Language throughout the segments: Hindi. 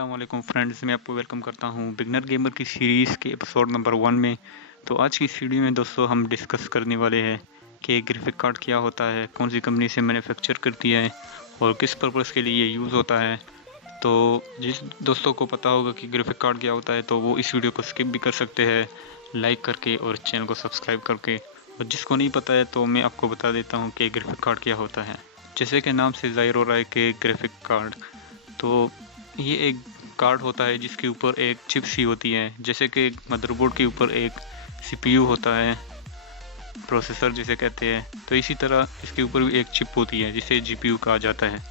अस्सलाम वालेकुम फ्रेंड्स, मैं आपको वेलकम करता हूं बिगनर गेमर की सीरीज़ के एपिसोड नंबर 1 में। तो आज की इस वीडियो में दोस्तों हम डिस्कस करने वाले हैं कि ग्राफिक कार्ड क्या होता है, कौन सी कंपनी से मैन्युफैक्चर करती है और किस पर्पज़ के लिए ये यूज़ होता है। तो जिस दोस्तों को पता होगा कि ग्राफिक कार्ड क्या होता है तो वो इस वीडियो को स्किप भी कर सकते हैं लाइक करके और चैनल को सब्सक्राइब करके। और जिसको नहीं पता है तो मैं आपको बता देता हूँ कि ग्राफिक कार्ड क्या होता है। जैसे कि नाम से ज़ाहिर हो रहा है कि ग्राफिक कार्ड, तो ये एक कार्ड होता है जिसके ऊपर एक चिप सी होती है। जैसे कि मदरबोर्ड के ऊपर एक सीपीयू होता है, प्रोसेसर जिसे कहते हैं, तो इसी तरह इसके ऊपर भी एक चिप होती है जिसे जीपीयू कहा जाता है।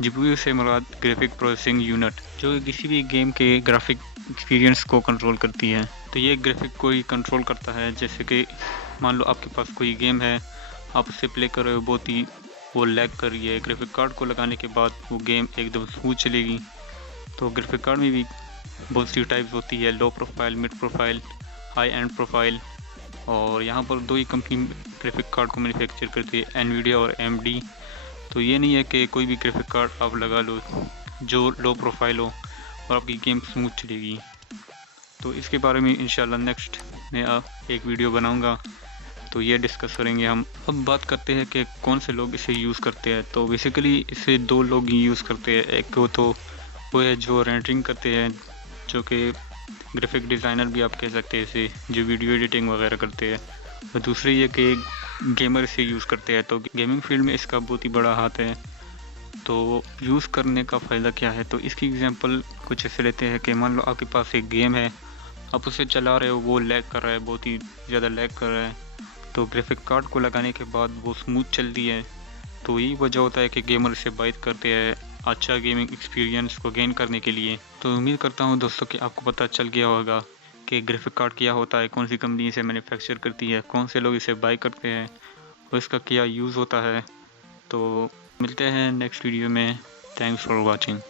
जीपीयू से मुराद ग्राफिक प्रोसेसिंग यूनिट, जो किसी भी गेम के ग्राफिक एक्सपीरियंस को कंट्रोल करती है। तो ये ग्राफिक को ही कंट्रोल करता है। जैसे कि मान लो आपके पास कोई गेम है, आप उससे प्ले कर रहे हो, बहुत ही वो लैग कर रही है, ग्राफिक कार्ड को लगाने के बाद वो गेम एकदम स्मूथ चलेगी। तो ग्राफिक कार्ड में भी बहुत सी टाइप्स होती है, low profile, mid profile, high and profile. और यहाँ पर दो ही कंपनी ग्राफिक कार्ड को मैन्युफैक्चर करती है, एनवीडिया और एएमडी। तो ये नहीं है कि कोई भी ग्राफिक कार्ड आप लगा लो जो लो प्रोफाइल हो और आपकी गेम स्मूथ चलेगी। तो इसके बारे में इंशाल्लाह नेक्स्ट मैं एक वीडियो बनाऊंगा, तो ये डिस्कस करेंगे हम। अब बात करते हैं कि कौन से लोग इसे यूज़ करते हैं। तो बेसिकली इसे दो लोग ही यूज़ करते हैं। एक वो है जो रेंडरिंग करते हैं, जो कि ग्राफिक डिज़ाइनर भी आप कह सकते हैं इसे, जो वीडियो एडिटिंग वगैरह करते हैं। और दूसरी ये कि गेमर इसे यूज़ करते हैं। तो गेमिंग फील्ड में इसका बहुत ही बड़ा हाथ है। तो यूज़ करने का फ़ायदा क्या है, तो इसकी एग्जांपल कुछ ऐसे लेते हैं कि मान लो आपके पास एक गेम है, आप उसे चला रहे हो, वो लैग कर रहा है, बहुत ही ज़्यादा लैग कर रहा है। तो ग्राफिक कार्ड को लगाने के बाद वो स्मूथ चलती है। तो यही वजह होता है कि गेमर इसे बाय करते हैं अच्छा गेमिंग एक्सपीरियंस को गेन करने के लिए। तो उम्मीद करता हूँ दोस्तों कि आपको पता चल गया होगा कि ग्राफिक कार्ड क्या होता है, कौन सी कंपनी इसे मैन्युफैक्चर करती है, कौन से लोग इसे बाय करते हैं और इसका क्या यूज़ होता है। तो मिलते हैं नेक्स्ट वीडियो में। Thanks for watching.